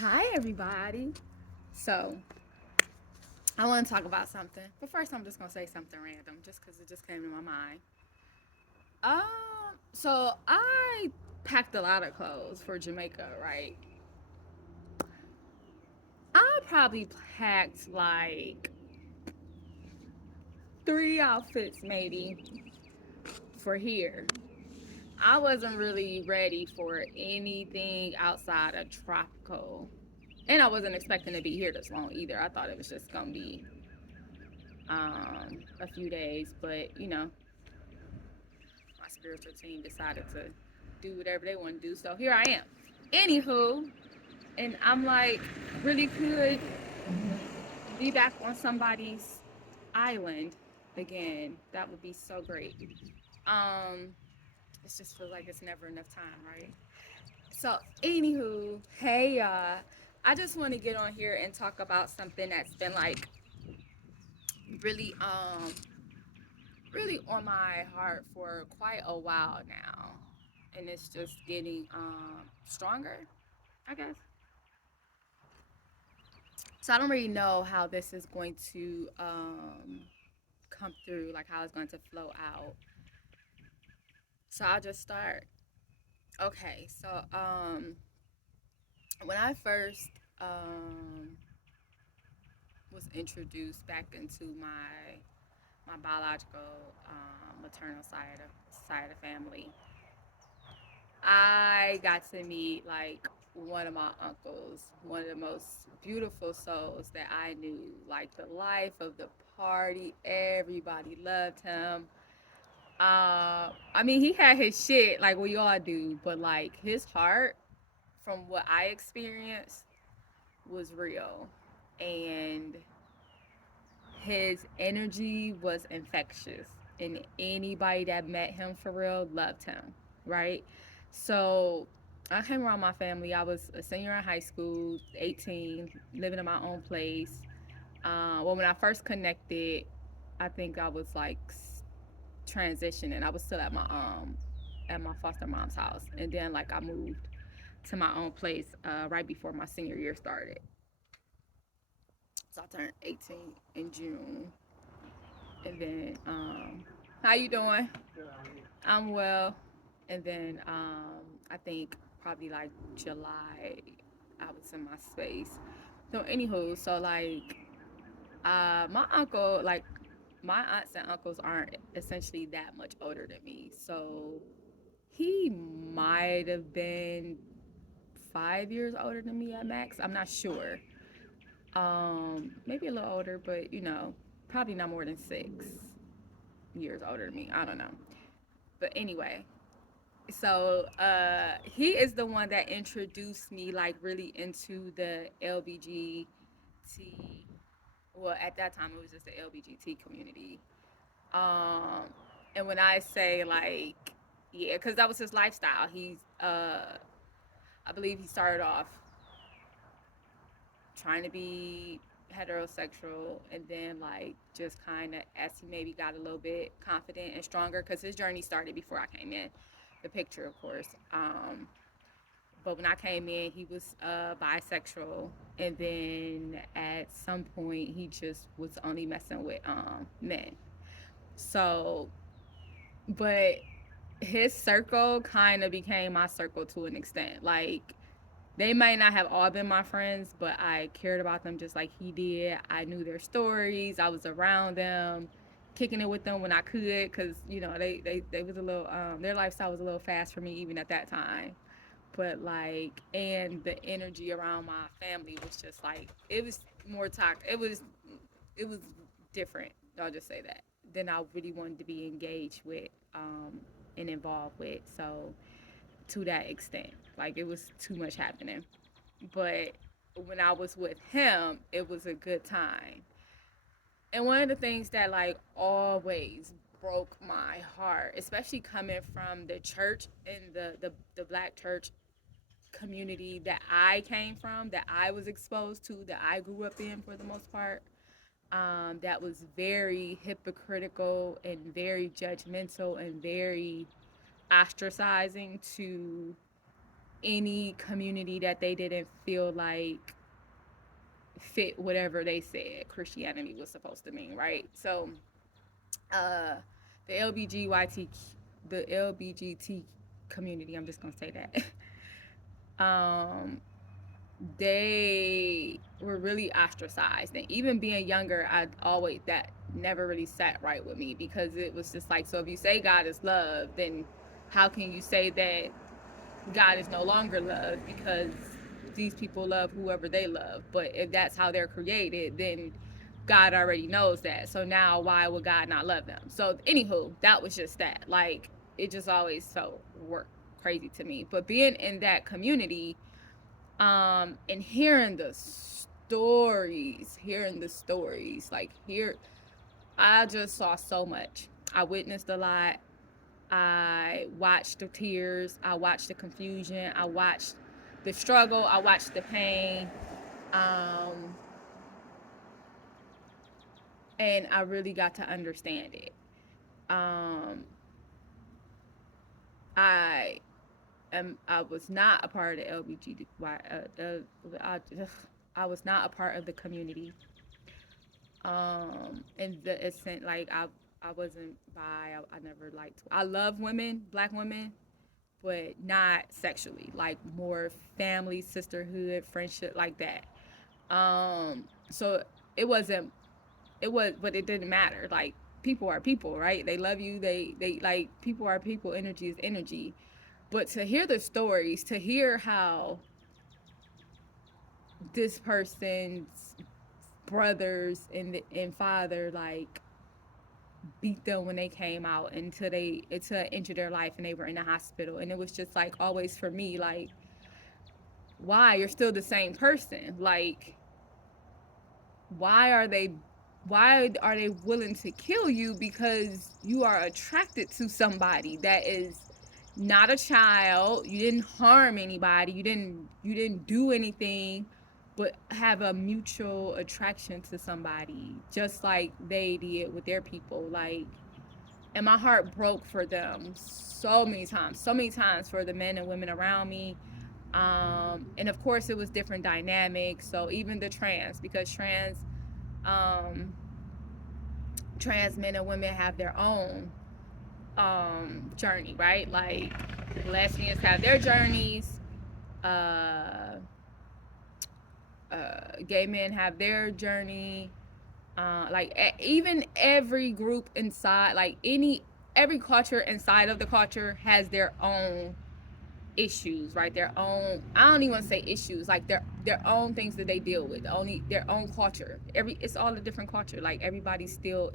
Hi, everybody. So, I want to talk about something. But first, I'm just going to say something random just because it just came to my mind. So I packed a lot of clothes for Jamaica, right? I probably packed like three outfits maybe for here. I wasn't really ready for anything outside of tropical. And I wasn't expecting to be here this long either. I thought it was just going to be a few days, but my spiritual team decided to do whatever they want to do. So here I am. Anywho, and I'm like, really could be back on somebody's island again. That would be so great. Um, it just feels like it's never enough time, right? So, anywho, hey, I just want to get on here and talk about something that's been like really, really on my heart for quite a while now, and it's just getting stronger, I guess. So I don't really know how this is going to come through, like how it's going to flow out. So I'll just start. Okay, so when I first um, was introduced back into my biological maternal side of the family, I got to meet like one of my uncles, one of the most beautiful souls that I knew, like the life of the party. Everybody loved him. I mean, he had his shit like we all do, but like his heart, from what I experienced, was real, and his energy was infectious, and anybody that met him for real loved him, right? So I came around my family. I was a senior in high school, 18, living in my own place. Well, when I first connected, I think I was like transitioning. I was still at my foster mom's house, and then like I moved to my own place right before my senior year started. So I turned 18 in June, and then how you doing? I'm well. And then I think probably like July, I was in my space. So anywho, so like my uncle, like my aunts and uncles aren't essentially that much older than me. So he might have been 5 years older than me at max. I'm not sure. Maybe a little older, but probably not more than 6 years older than me. I don't know. But anyway, so he is the one that introduced me like really into the LBGT. Well, at that time it was just the LBGT community. Um, and when I say like, yeah, because that was his lifestyle. I believe he started off trying to be heterosexual, and then like just kind of as he maybe got a little bit confident and stronger, because his journey started before I came in the picture, of course. But when I came in, he was bisexual, and then at some point he just was only messing with men. So, but his circle kind of became my circle to an extent. Like, they might not have all been my friends, but I cared about them just like he did. I knew their stories. I was around them, kicking it with them when I could, because they was a little their lifestyle was a little fast for me even at that time. But like, and the energy around my family was just like, it was more toxic. It was different. I'll just say that, than I really wanted to be engaged with and involved with. So to that extent, like it was too much happening. But when I was with him, it was a good time. And one of the things that like always broke my heart, especially coming from the church and the black church community that I came from, that I was exposed to, that I grew up in for the most part, that was very hypocritical and very judgmental and very ostracizing to any community that they didn't feel like fit whatever they said Christianity was supposed to mean, right? So, uh, the LBGYT, the LBGT community, I'm just gonna say that. They were really ostracized, and even being younger, I always that never really sat right with me because it was just like, so if you say God is love, then how can you say that God is no longer love because these people love whoever they love? But if that's how they're created, then God already knows that. So now why would God not love them? So anywho, that was just that. Like, it just always felt work crazy to me. But being in that community, and hearing the stories, like, here I just saw so much. I witnessed a lot. I watched the tears, I watched the confusion, I watched the struggle, I watched the pain. Um, and I really got to understand it. Um, I I was not a part of the LBGTQI. I was not a part of the community. In the extent, like, I wasn't bi. I never liked. I love women, black women, but not sexually. Like, more family, sisterhood, friendship, like that. So it wasn't. It was, but it didn't matter. Like, people are people, right? They love you. They like, people are people. Energy is energy. But to hear the stories, to hear how this person's brothers and father, like, beat them when they came out until it entered their life and they were in the hospital, and it was just like, always for me, like, why you're still the same person? Like, why are they why are they willing to kill you because you are attracted to somebody that is not a child? You didn't harm anybody, you didn't do anything, but have a mutual attraction to somebody just like they did with their people. Like, and my heart broke for them so many times, for the men and women around me. And of course it was different dynamics. So even the trans, because um, trans men and women have their own journey, right? Like, lesbians have their journeys, uh, gay men have their journey. Like, even every group inside, like, every culture inside of the culture has their own issues, right? Their own, I don't even want to say issues, like their own things that they deal with, only their own culture. It's all a different culture. Like, everybody still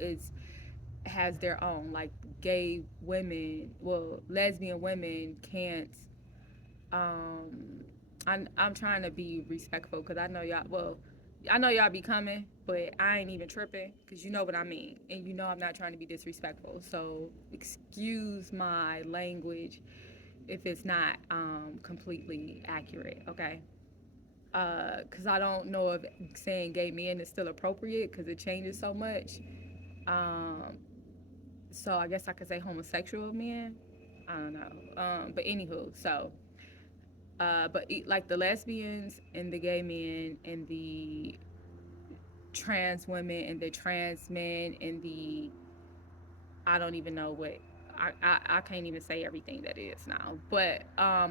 has their own, like, gay women, well, lesbian women can't, um I'm trying to be respectful because I know y'all be coming, but I ain't even tripping because you know what I mean, and you know I'm not trying to be disrespectful, so excuse my language if it's not completely accurate, okay? Because I don't know if saying gay men is still appropriate because it changes so much. Um, so I guess I could say homosexual men. I don't know. But anywho, so like, the lesbians and the gay men and the trans women and the trans men and the, I don't even know what, I can't even say everything that is now. But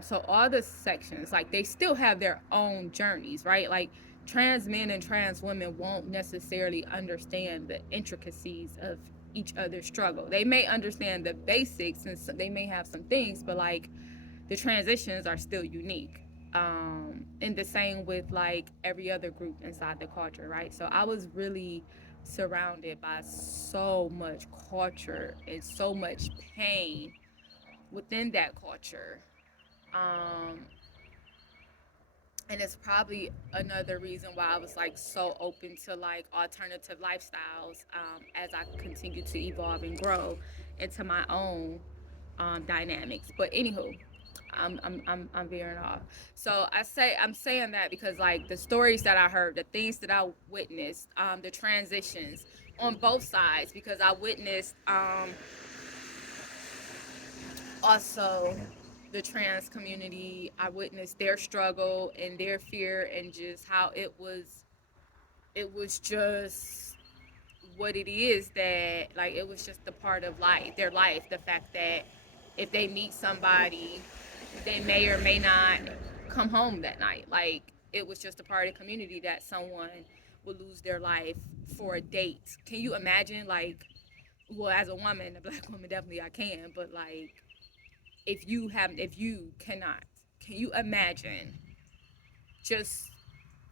so all the sections, like, they still have their own journeys, right? Like, trans men and trans women won't necessarily understand the intricacies of each other's struggle. They may understand the basics and they may have some things, but, like, the transitions are still unique. And the same with, like, every other group inside the culture, right? So I was really surrounded by so much culture and so much pain within that culture. Um, and it's probably another reason why I was, like, so open to, like, alternative lifestyles, as I continue to evolve and grow into my own dynamics. But anywho, I'm veering off. So I'm saying that because, like, the stories that I heard, the things that I witnessed, the transitions on both sides, because I witnessed also the trans community. I witnessed their struggle and their fear and just how it was just what it is, that like it was just a part of life, their life. The fact that if they meet somebody, they may or may not come home that night. Like it was just a part of the community that someone would lose their life for a date. Can you imagine? Like, well, as a woman, a black woman, definitely I can, but like if you cannot, can you imagine just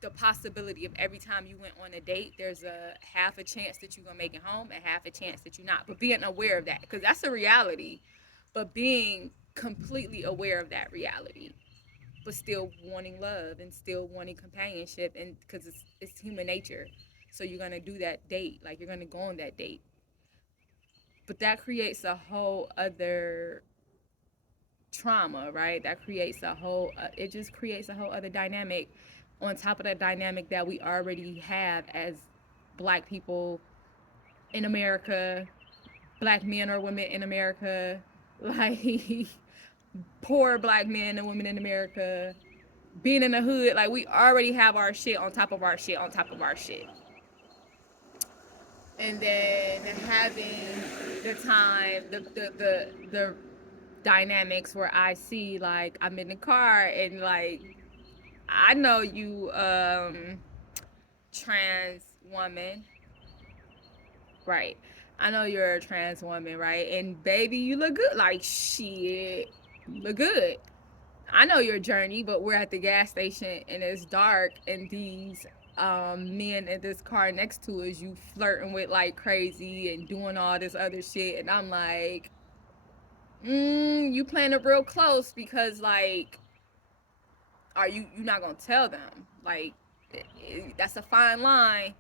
the possibility of every time you went on a date, there's a half a chance that you're gonna make it home and half a chance that you're not. But being aware of that, because that's a reality, but being completely aware of that reality, but still wanting love and still wanting companionship, and because it's human nature, so you're gonna do that date, like you're gonna go on that date. But that creates a whole other trauma, right? That creates a whole it just creates a whole other dynamic on top of the dynamic that we already have as black people in America, black men or women in America, like poor black men and women in America, being in the hood. Like we already have our shit on top of our shit on top of our shit. And then having the time, the dynamics where I see, like, I'm in the car and like I know you trans woman, right? I know you're a trans woman, right? And baby, you look good. Like shit, you look good. I know your journey, but we're at the gas station and it's dark, and these men in this car next to us, you flirting with like crazy and doing all this other shit, and I'm like, you playing it real close, because like, are you not gonna tell them? Like, that's a fine line.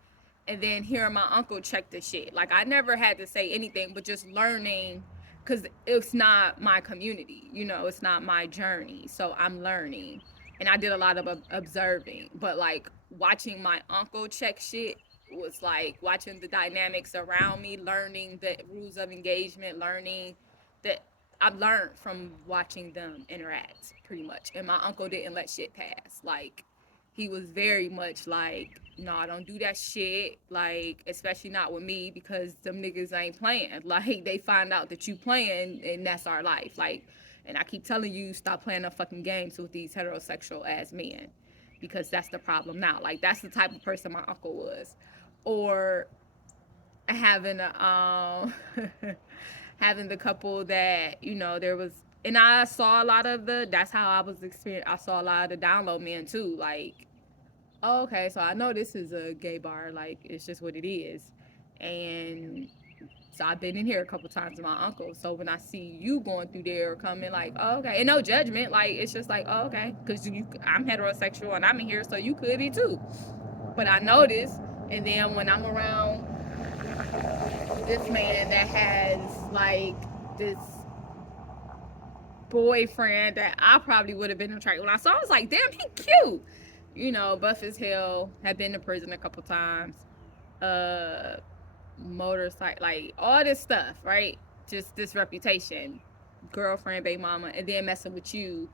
And then hearing my uncle check the shit. Like, I never had to say anything, but just learning, because it's not my community, it's not my journey. So I'm learning. And I did a lot of observing. But like, watching my uncle check shit was like watching the dynamics around me, learning the rules of engagement, learning that I've learned from watching them interact, pretty much. And my uncle didn't let shit pass. Like, he was very much like, nah, don't do that shit. Like, especially not with me, because them niggas ain't playing. Like, they find out that you playing, and that's our life. Like, and I keep telling you, stop playing the fucking games with these heterosexual ass men, because that's the problem now. Like, that's the type of person my uncle was. Or having a having the couple that, there was, and I saw a lot of that's how I was experiencing. I saw a lot of the download men too. Like, oh, okay, so I know this is a gay bar. Like, it's just what it is. And so I've been in here a couple times with my uncle. So when I see you going through there or coming, like, oh, okay, and no judgment. Like, it's just like, oh, okay, because I'm heterosexual and I'm in here, so you could be too. But I noticed, and then when I'm around this man that has like this boyfriend that I probably would have been attracted when I saw, I was like, damn, he cute. Buff as hell, had been to prison a couple times. Motorcycle, like all this stuff, right? Just this reputation, girlfriend, baby mama, and then messing with you,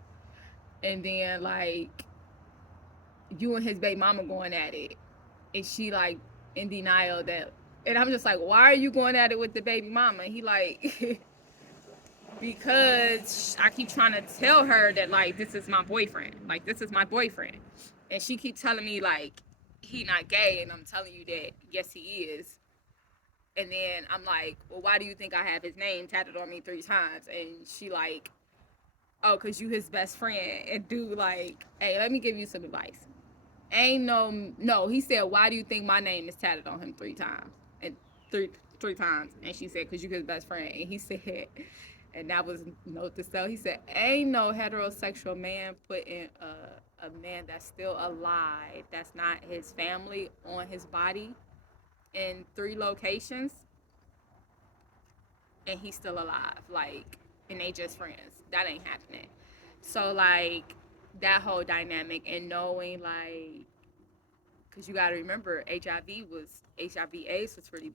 and then like you and his baby mama going at it, and she like in denial that, and I'm just like, why are you going at it with the baby mama? He like, because I keep trying to tell her that like, this is my boyfriend, like this is my boyfriend, and she keeps telling me like he not gay, and I'm telling you that yes he is. And then I'm like, well, why do you think I have his name tatted on me 3 times? And she like, oh, because you his best friend. And dude like, hey, let me give you some advice. Ain't no, he said, why do you think my name is tatted on him 3 times? And three times. And she said, because you his best friend. And he said, and that was note to self, he said, ain't no heterosexual man putting a man that's still alive, that's not his family, on his body in 3 locations, and he's still alive, like, and they just friends. That ain't happening. So like, that whole dynamic, and knowing like, because you got to remember, HIV/AIDS was really,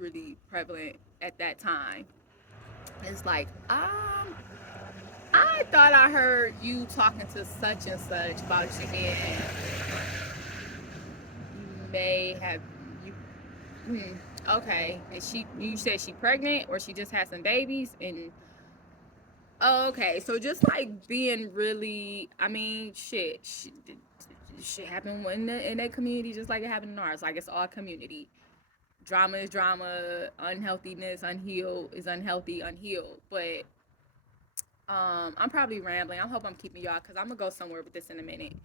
really prevalent at that time. It's like, I thought I heard you talking to such and such about you being you may have you okay. And you said she pregnant or she just had some babies and oh, okay. So just like being really I mean shit happened in that community just like it happened in ours. Like it's all community. Drama is drama, unhealthiness, unhealed is unhealthy, unhealed. But I'm probably rambling. I hope I'm keeping y'all because I'm gonna go somewhere with this in a minute.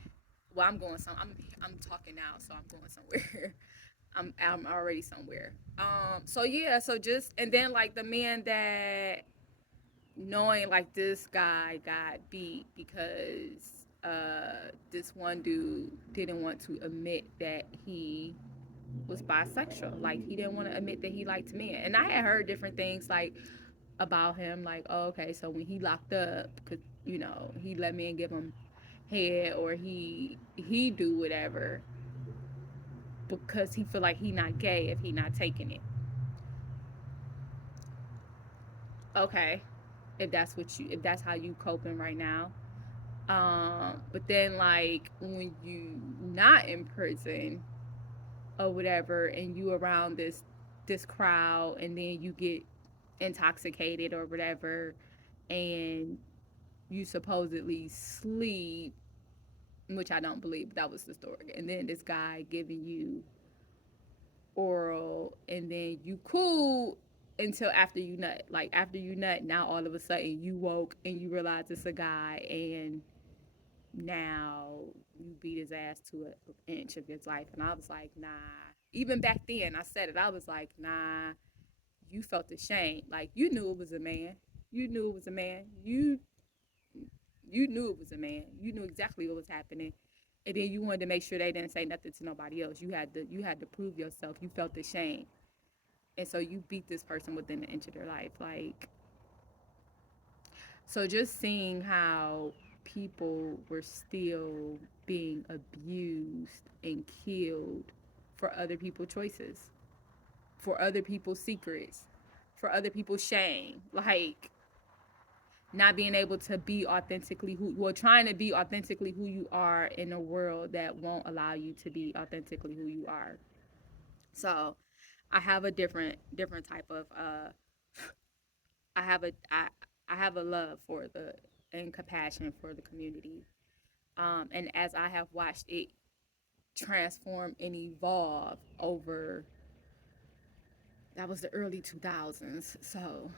Well, I'm talking now, so I'm going somewhere. I'm already somewhere. So yeah, so just and then like the man that knowing like this guy got beat because this one dude didn't want to admit that he was bisexual. Like he didn't want to admit that he liked men. And I had heard different things like about him, like, oh, okay, so when he locked up, cause he let men give him head or he do whatever because he feel like he not gay if he not taking it. Okay, if that's how you coping right now. But then like when you not in prison or whatever and you around this crowd and then you get intoxicated or whatever and you supposedly sleep, which I don't believe, but that was the story. And then this guy giving you oral and then you cool until after you nut. Like after you nut, now all of a sudden you woke and you realize it's a guy and now you beat his ass to an inch of his life. And I was like, nah. Even back then, I said it. I was like, nah. You felt ashamed. Like you knew it was a man. You knew it was a man. You knew it was a man. You knew exactly what was happening. And then you wanted to make sure they didn't say nothing to nobody else. You had to prove yourself. You felt ashamed. And so you beat this person within an inch of their life. Like so just seeing how people were still being abused and killed for other people's choices, for other people's secrets, for other people's shame. Like not being able to be authentically trying to be authentically who you are in a world that won't allow you to be authentically who you are. So I have a different type of I have a I have a love for the and compassion for the community. And as I have watched it transform and evolve over that was the early 2000s. So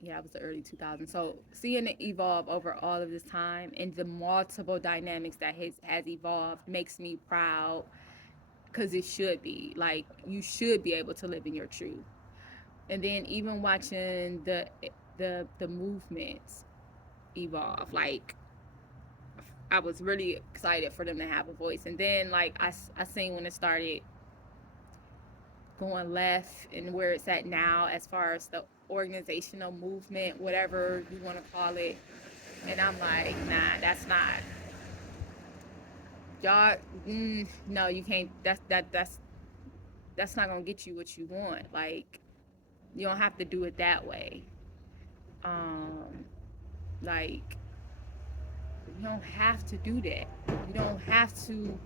yeah, it was the early 2000s. So seeing it evolve over all of this time and the multiple dynamics that has evolved makes me proud because it should be like you should be able to live in your truth. And then even watching the movements evolve, like I was really excited for them to have a voice. And then like I seen when it started going left and where it's at now as far as the organizational movement, whatever you want to call it. And I'm like, nah, that's not y'all. No, you can't. That's not gonna get you what you want. Like you don't have to do it that way. Um, like you don't have to do that. You don't have to.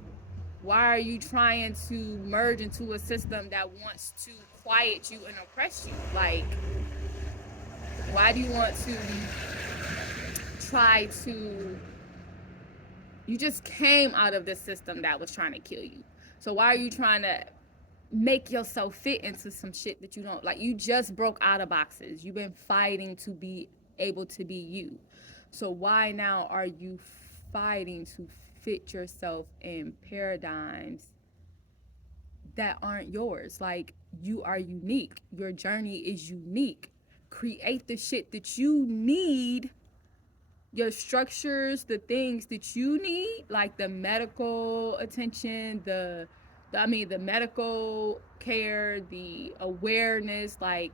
Why are you trying to merge into a system that wants to quiet you and oppress you? Like, why do you want to try to you just came out of this system that was trying to kill you. So why are you trying to make yourself fit into some shit that you don't like? You just broke out of boxes. You've been fighting to be able to be you. So why now are you fighting to fit yourself in paradigms that aren't yours? Like you are unique. Your journey is unique. Create the shit that you need, your structures, the things that you need, like the medical attention, the medical care, the awareness, like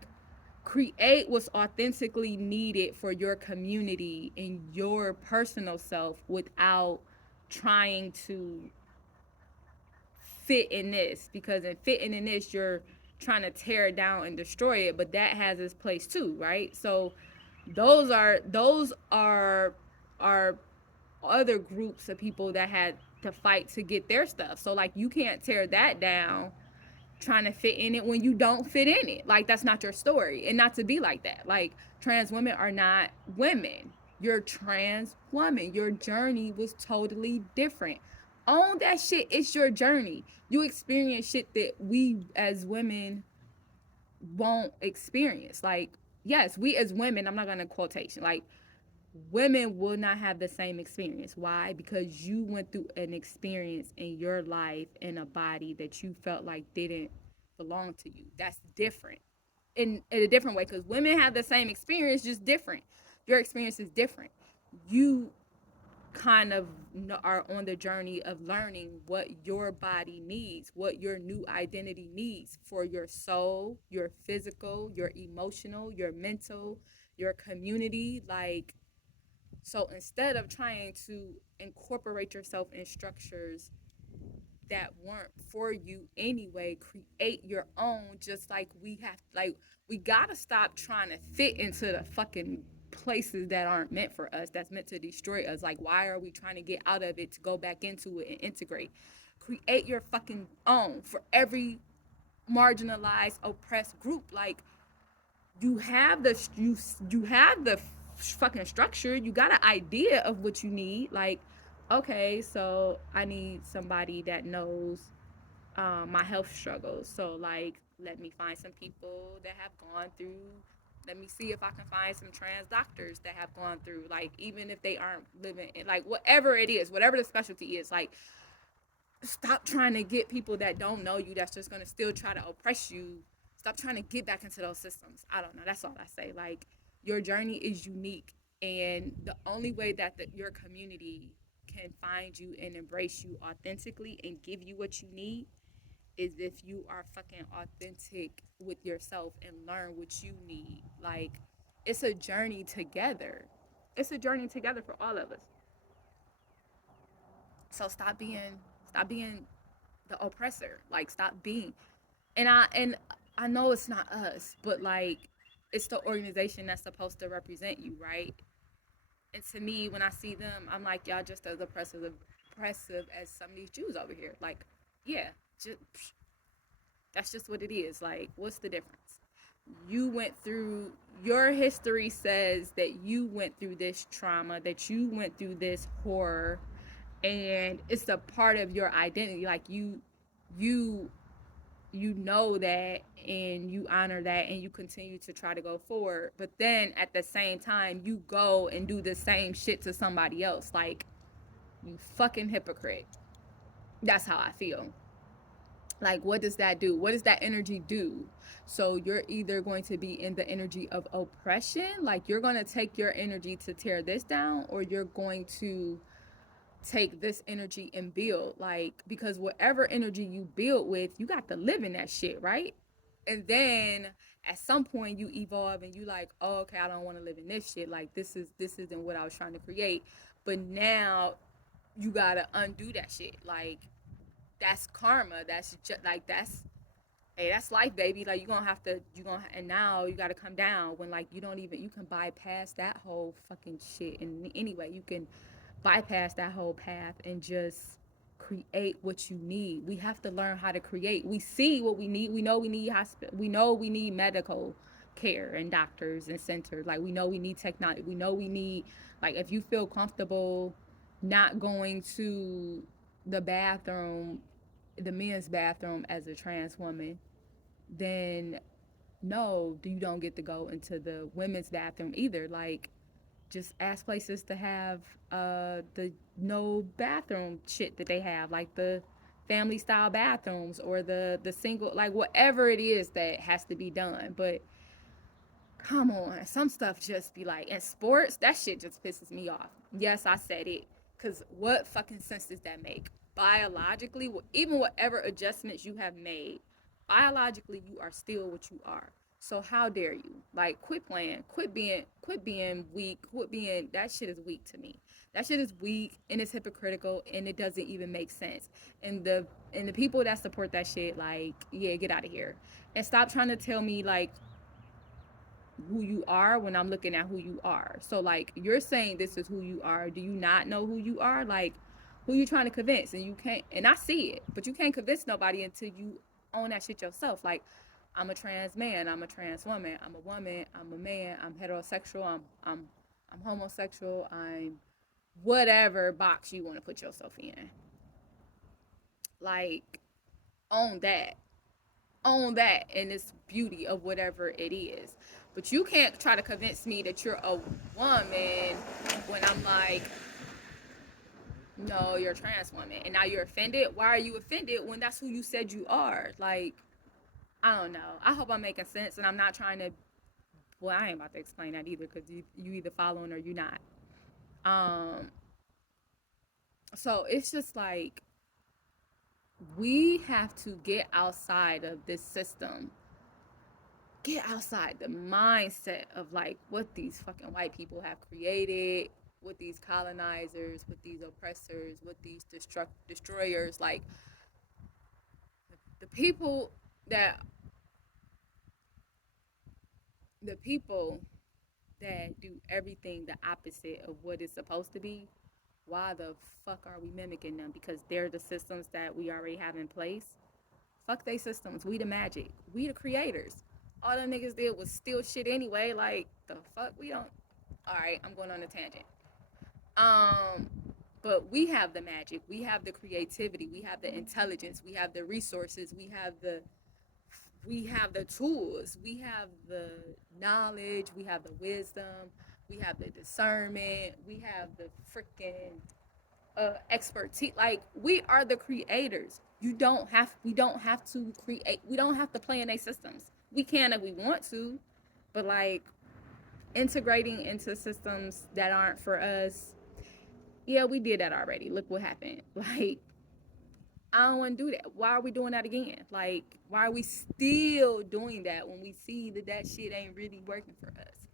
create what's authentically needed for your community and your personal self without trying to fit in this, because in fitting in this you're trying to tear it down and destroy it, but that has its place too, right? So those are other groups of people that had to fight to get their stuff. So like you can't tear that down trying to fit in it when you don't fit in it. Like that's not your story. And not to be like that. Like trans women are not women. You're trans woman. Your journey was totally different. Own that shit. It's your journey. You experience shit that we as women won't experience. Like, yes, we as women, I'm not gonna quotation, like women will not have the same experience. Why? Because you went through an experience in your life in a body that you felt like didn't belong to you. That's different in a different way because women have the same experience, just different. Your experience is different. You kind of are on the journey of learning what your body needs, what your new identity needs for your soul, your physical, your emotional, your mental, your community. Like, so instead of trying to incorporate yourself in structures that weren't for you anyway, create your own. Just like we gotta stop trying to fit into the fucking places that aren't meant for us, that's meant to destroy us. Like, why are we trying to get out of it to go back into it and integrate? Create your fucking own for every marginalized, oppressed group. Like, you have the fucking structure. You got an idea of what you need. Like, okay, so I need somebody that knows my health struggles. So like, let me find some people that have gone through. Let me see if I can find some trans doctors that have gone through. Like, even if they aren't living in, like, whatever it is, whatever the specialty is, like, stop trying to get people that don't know you, that's just going to still try to oppress you. Stop trying to get back into those systems. I don't know. That's all I say. Like, your journey is unique, and the only way that your community can find you and embrace you authentically and give you what you need is if you are fucking authentic with yourself and learn what you need. Like, it's a journey together. It's a journey together for all of us. So stop being the oppressor. Like, stop being. And I know it's not us, but like, it's the organization that's supposed to represent you, right? And to me, when I see them, I'm like, y'all just as oppressive as some of these Jews over here. Like, yeah, just that's just what it is. Like, what's the difference? You went through, your history says that you went through this trauma, that you went through this horror, and it's a part of your identity. Like, you you know that, and you honor that, and you continue to try to go forward. But then at the same time, you go and do the same shit to somebody else. Like, you fucking hypocrite. That's how I feel. Like, what does that do? What does that energy do? So you're either going to be in the energy of oppression, like you're going to take your energy to tear this down, or you're going to take this energy and build. Like, because whatever energy you build with, you got to live in that shit, right? And then at some point you evolve and you like, oh, okay, I don't want to live in this shit. Like, this isn't what I was trying to create. But now you gotta undo that shit. Like, that's karma. That's just like, that's, hey, that's life, baby. Like, and now you gotta come down when, like, you can bypass that whole fucking shit. And anyway, you can bypass that whole path and just create what you need. We have to learn how to create. We see what we need. We know we need hospital. We know we need medical care and doctors and centers. Like, we know we need technology. We know we need, like, if you feel comfortable not going to the bathroom, the men's bathroom as a trans woman, then no, you don't get to go into the women's bathroom either. Like, just ask places to have the no bathroom shit that they have, like the family style bathrooms, or the single, like, whatever it is that has to be done. But come on, some stuff just be like, in sports, that shit just pisses me off. Yes, I said it, because what fucking sense does that make? Biologically, even whatever adjustments you have made, biologically, you are still what you are. So how dare you? Like, quit playing, quit being weak, quit being, that shit is weak to me. That shit is weak and it's hypocritical and it doesn't even make sense. And the people that support that shit, like, yeah, get out of here. And stop trying to tell me like who you are when I'm looking at who you are. So like, you're saying this is who you are. Do you not know who you are? Like, who you trying to convince? And you can't, and I see it, but you can't convince nobody until you own that shit yourself. Like, I'm a trans man, I'm a trans woman, I'm a woman, I'm a man, I'm heterosexual, I'm homosexual, I'm whatever box you want to put yourself in. Like, own that. Own that and its beauty of whatever it is. But you can't try to convince me that you're a woman when I'm like, no, you're a trans woman. And now you're offended. Why are you offended when that's who you said you are? Like, I don't know. I hope I'm making sense and I'm not trying to, well, I ain't about to explain that either because you either following or you not. Um, so it's just like, we have to get outside of this system, get outside the mindset of like what these fucking white people have created, with these colonizers, with these oppressors, with these destroyers. Like, the people that the people that do everything the opposite of what it's supposed to be, why the fuck are we mimicking them? Because they're the systems that we already have in place. Fuck they systems. We the magic. We the creators. All them niggas did was steal shit anyway. Like, the fuck, we don't. All right, I'm going on a tangent. Um, but we have the magic. We have the creativity. We have the intelligence. We have the resources. We have the tools. We have the knowledge. We have the wisdom. We have the discernment. We have the freaking expertise. Like, we are the creators. We don't have to create. We don't have to play in their systems. We can if we want to, but like, integrating into systems that aren't for us, yeah, we did that already. Look what happened. Like, I don't want to do that. Why are we doing that again? Like, why are we still doing that when we see that that shit ain't really working for us?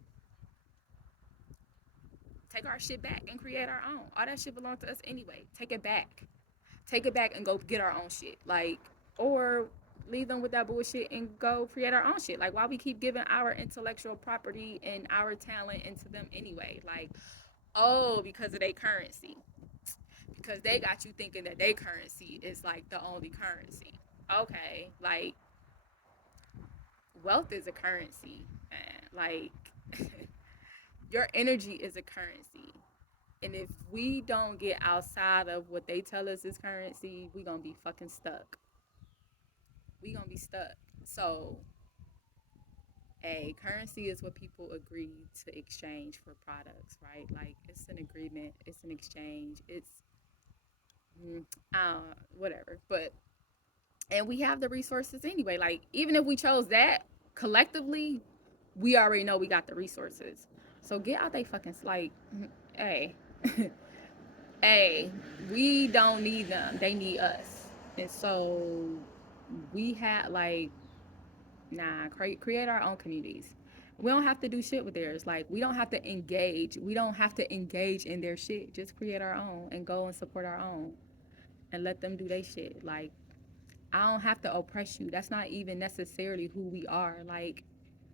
Take our shit back and create our own. All that shit belongs to us anyway. Take it back. Take it back and go get our own shit. Like, or leave them with that bullshit and go create our own shit. Like, why we keep giving our intellectual property and our talent into them anyway? Like, oh, because of their currency. Because they got you thinking that their currency is like the only currency. Okay, like, wealth is a currency, man. Like, your energy is a currency. And if we don't get outside of what they tell us is currency, we gonna be fucking stuck. We gonna be stuck. So, a currency is what people agree to exchange for products, right? Like, it's an agreement, it's an exchange, it's whatever. But, and we have the resources anyway. Like, even if we chose that collectively, we already know we got the resources. So get out they fucking, like, hey, hey, we don't need them. They need us. And so we had like, nah, create our own communities. We don't have to do shit with theirs. Like, we don't have to engage. We don't have to engage in their shit. Just create our own and go and support our own and let them do their shit. Like, I don't have to oppress you. That's not even necessarily who we are. Like,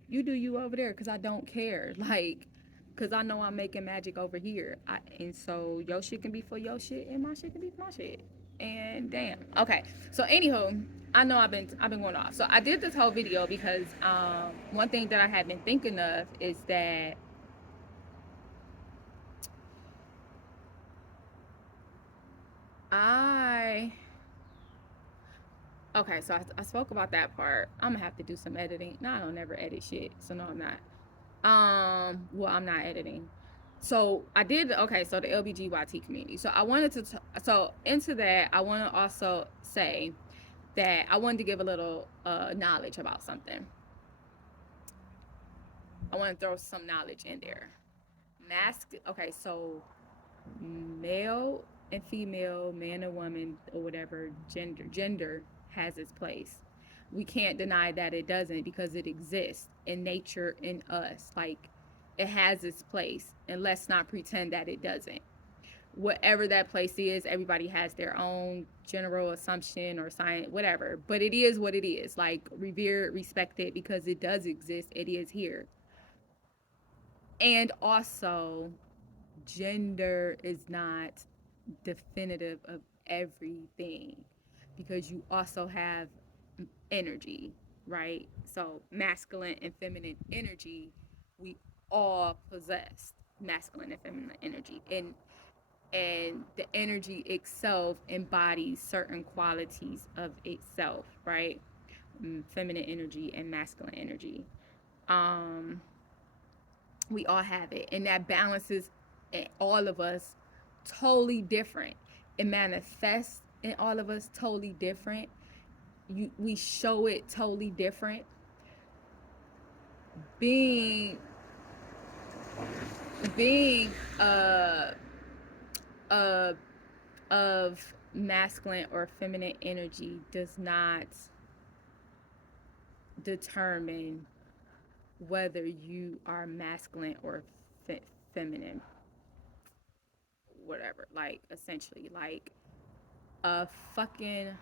you do you over there because I don't care. Like, because I know I'm making magic over here. And so your shit can be for your shit and my shit can be for my shit. And damn. Okay. So anywho, I know I've been going off. So I did this whole video because one thing that I had been thinking of is that I okay, so I spoke about that part. I'm gonna have to do some editing. No, I don't never edit shit, so no, I'm not. Well, I'm not editing. So I did, okay, so the LBGYT community. So I wanted to, so into that, I want to also say that I wanted to give a little knowledge about something. I want to throw some knowledge in there. Okay, so male and female, man and woman, or whatever gender has its place. We can't deny that it doesn't, because it exists in nature, in us. Like, it has its place, and let's not pretend that it doesn't. Whatever that place is, everybody has their own general assumption or science, whatever, but it is what it is. Like, revere it, respect it, because it does exist. It is here. And also, gender is not definitive of everything, because you also have energy, right? So masculine and feminine energy, we all possess masculine and feminine energy, and the energy itself embodies certain qualities of itself, right? Feminine energy and masculine energy. Um, we all have it, and that balances all of us totally different. It manifests in all of us totally different. We show it totally different. Being being uh of masculine or feminine energy does not determine whether you are masculine or feminine, whatever. Like, essentially, like, a fucking,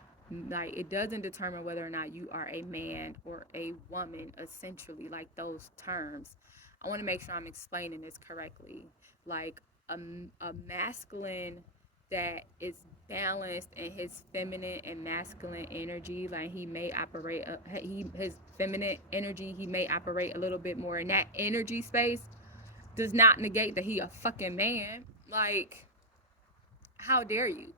like, it doesn't determine whether or not you are a man or a woman, essentially, like those terms. I want to make sure I'm explaining this correctly. Like, a masculine that is balanced in his feminine and masculine energy, like, he may operate his feminine energy, he may operate a little bit more in that energy space, does not negate that he a fucking man. Like, how dare you?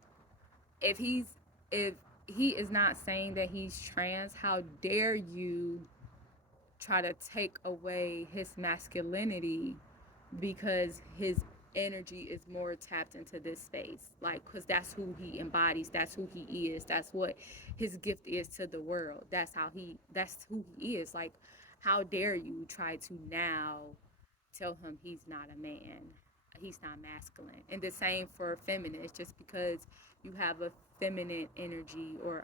if he's if he is not saying that he's trans, how dare you try to take away his masculinity because his energy is more tapped into this space, like, because that's who he embodies, that's who he is, that's what his gift is to the world, that's who he is. Like, how dare you try to now tell him he's not a man, he's not masculine. And the same for feminine. It's just because you have a feminine energy or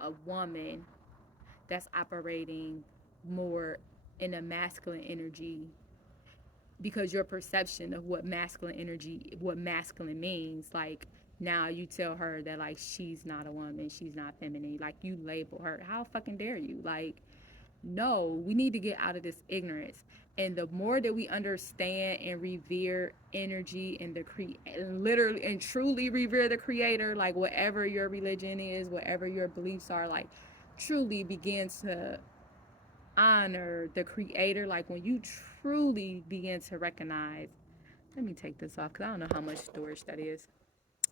a woman that's operating more in a masculine energy, because your perception of what masculine energy, what masculine means, like, now you tell her that, like, she's not a woman, she's not feminine, like, you label her. How fucking dare you? Like, no, we need to get out of this ignorance. And the more that we understand and revere energy and literally and truly revere the creator, like, whatever your religion is, whatever your beliefs are, like, truly begin to honor the creator. Like, when you truly begin to recognize, let me take this off because I don't know how much storage that is.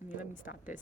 Let me stop this.